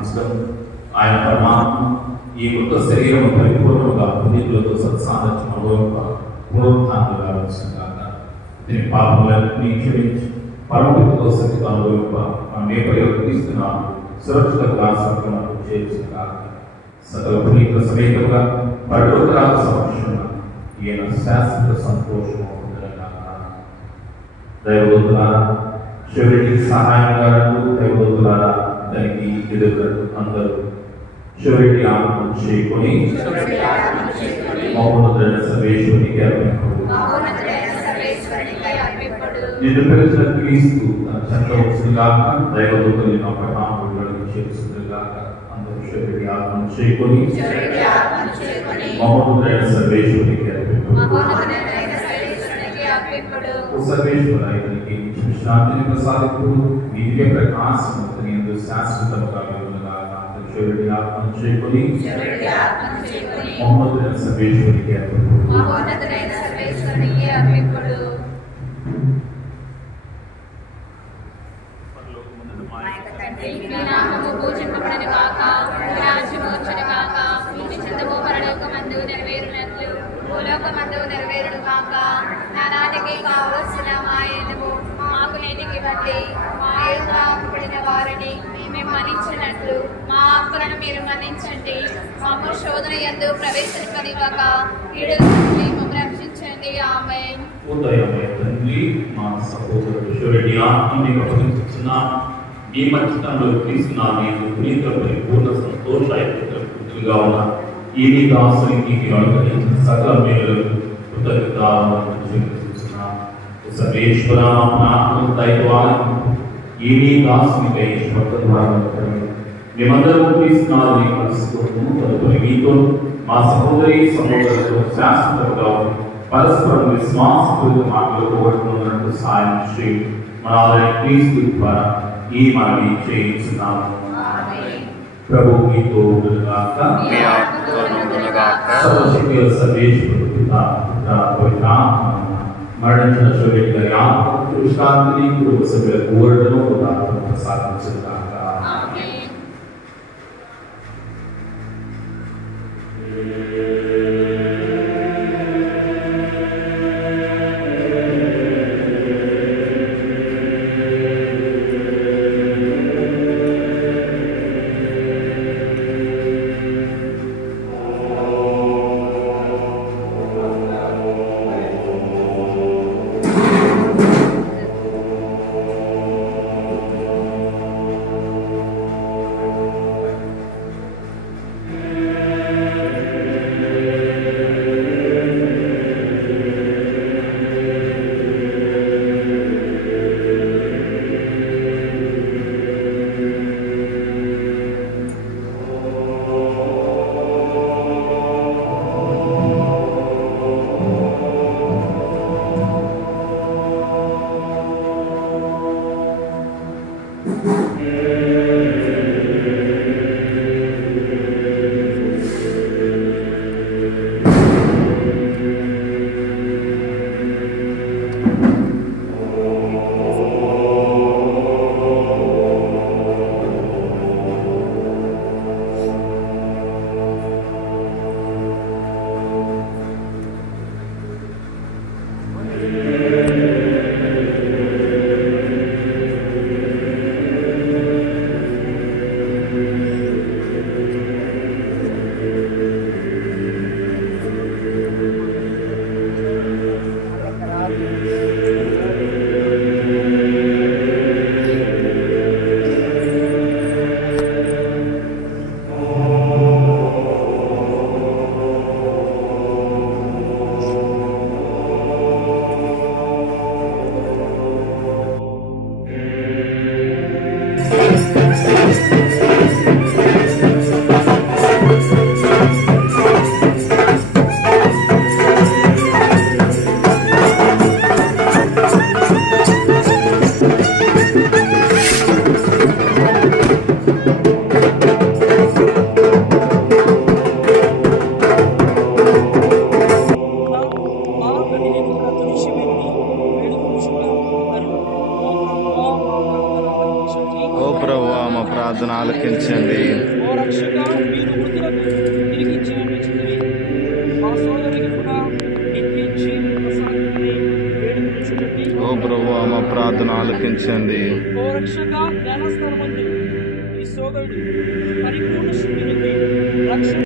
ఆశీర్వదించడం, ఆయన పరమాత్మ ఈ మృత శరీరం పరిపూర్ణంగా పునీతులతో సత్సాంగత్యం అనుభవింప పునరుత్థానంగా వచ్చినగాక. దీని పాపములన్నీ క్షమించి పరమపితతో శక్తితో అనుభవింప మనం ఏ ప్రయోగిస్తున్నాం సురక్షితంగా సత్వము చేర్చుగాక. సకల పునీతుల సమేతంగా పరలోకరాజు సమక్షంగా ఈయన శాశ్వత సంతోషము పొందగాక. దైవదూతలారా, శివుడికి సహాయంగా దైవదూతలారా, దానికి ఎదురు అందరూ శివుడికి ఆనందం చేసుకొని మౌనముద్రైన సర్వేశ్వరునికి అర్పించుడు. నిన్ను పిలిచిన క్రీస్తు తన చెంత వచ్చుగాక, దైవదూతలు అపరాములను చేర్చుగాక. అందరూ శివుడికి ఆనందం చేసుకొని మౌనముద్రైన సర్వేశ్వరునికి అర్పించుడు. సర్వేశ్వరానికి శాంతిని ప్రసాదిస్తూ నీకే ప్రకాశముని ఎందు శాశ్వతముగా వెలుగుగాక. శివుడి ఆత్మ చేసుకొని మహోన్నతుడైన సర్వేశ్వరునికి అర్పించుడు. నానాటికి కావలసిన మాయను మాకు నేటికి బట్టి మా యొక్క పడిన వారిని మేము మన్నించినట్లు మా ఆత్మలను మీరు మన్నించండి. మాకు శోధన యందు ప్రవేశింపనివ్వక కీడుల నుండి మమ్మల్ని రక్షించండి. ఆమేన్. ఉదయమే తండ్రి, మా సహోదరుడు శివుడి ఆత్మని అప్పగించుచున్నాం. ఈ మధ్యతంలో తీసుకున్నా నేను పునీతుల పరిపూర్ణ సంతోషాయుగా ఉన్న ఈ నీ దాసునికి అనుగ్రహించిన సకల మేలులకు కృతజ్ఞతలు చెల్లిస్తున్నాం. సర్వేశ్వర దైవాలను ఈ నీ దాసునికై శబ్ద ద్వారా మేమందరం తీసుకున్నాను కలుసుకోవడం తదుపరి మీతో మా సహోదరి సహోదరులతో శాశ్వతంగా పరస్పరం విశ్వాసపూరిత మాట్లాడుకోవడం సాయం శ్రీ మన క్రీస్తు ద్వారా ఈ మనవి చేయించున్నాము. ప్రభు మీతో ఉండుగాక. సర్వశక్తుల సర్వేశ్వరుడు పితా పవిత్రాత్మ మరణించిన శివుడి గారి ఆత్మకు శాంతిని కుటుంబ సభ్యులకు ఊరటను ప్రసాదించుగాక. ఆలకించండి. ఓ రక్షక, మీరు మృతులకు తిరిగి జీవమిచ్చితివి. మా సోదరునికి కూడా నిత్య ప్రసాదించమని వేడుకొనుచున్నది. ఓ ప్రభువా, మా ప్రార్థన ఆలకించండి. ఓ రక్షక, జ్ఞానస్థానమందు ఈ సోదరుడు పరిపూర్ణ శుద్ధి నుండి రక్షణ